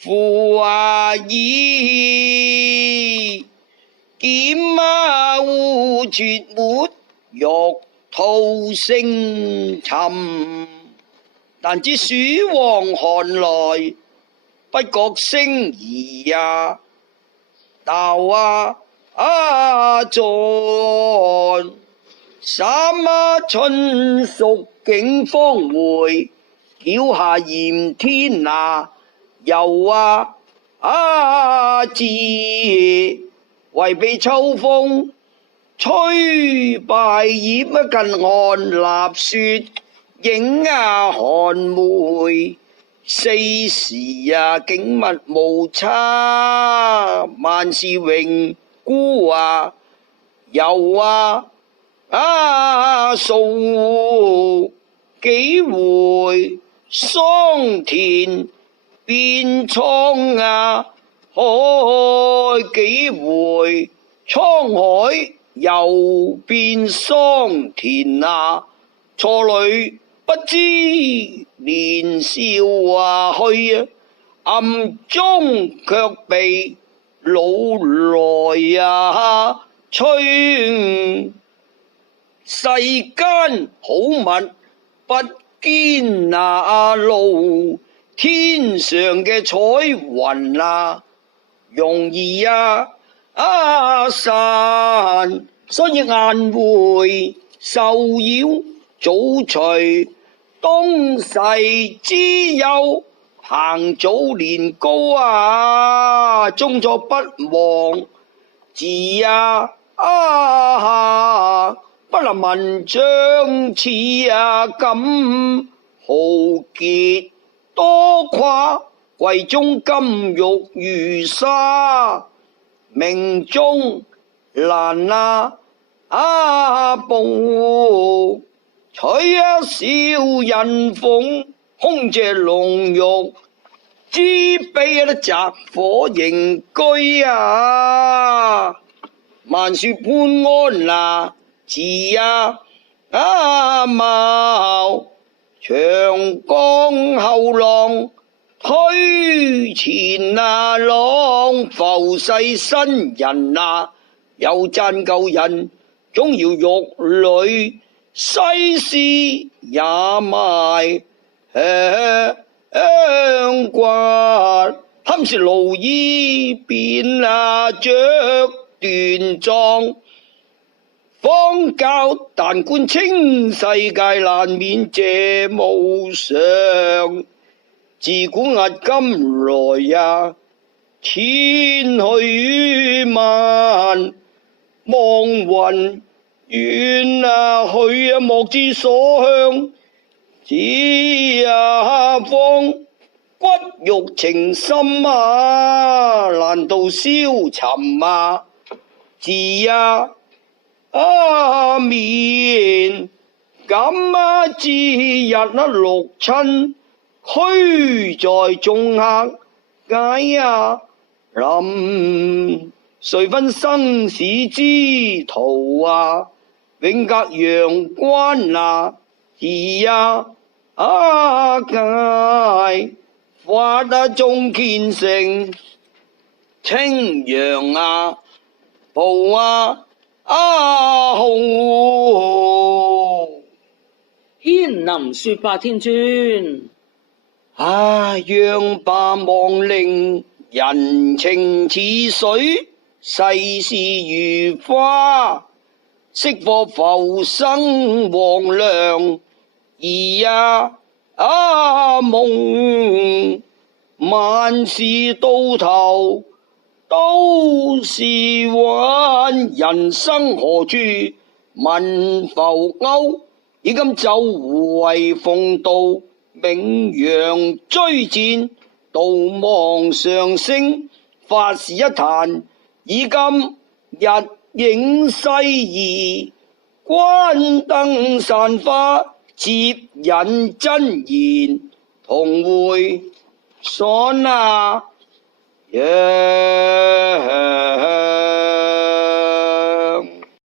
夫以劍污絕沒，玉兔聲沉。但知蜀王寒來，不覺聲兒到在。三春屬景方回，腳下鹽田又至，為被秋風吹敗葉，近寒立雪映寒梅。四時景物無差，萬事榮枯又數幾回，桑田變滄海，幾回滄海又變桑田。錯裡不知年少去，暗中卻被老來催。世間好物不堅牢，天上嘅彩雲容易散，所以雁回受擾，早隨東逝之憂。行早年高，終作不忘字不能文章似錦豪傑多誇，櫃中金玉如沙，命中難報。取笑人鳳，空借龍玉之悲，擇火刑居。萬說潘安自謀，長江後浪推前浪。浮世新人有讚舊人，總要玉裏西施也賣香骨。堪說盧衣變着斷狀，方教但觀清世界，難免謝無常。自古押金來千去萬，望雲遠去，莫知所向。只況骨肉情深，難道消沉自眠。今之日六親俱在眾客解臨，誰分生死之途永隔陽關界。法中虔誠清揚步軒能說法天尊。楊霸忘陵，人情似水，世事如花。惜課浮生黃粱夢，萬事到頭都是幻。人生何處聞浮鈎，以今走胡為奉道，名揚追戰，道望上升，法事一壇。以今日影西移，關燈散花，接引真言，同會所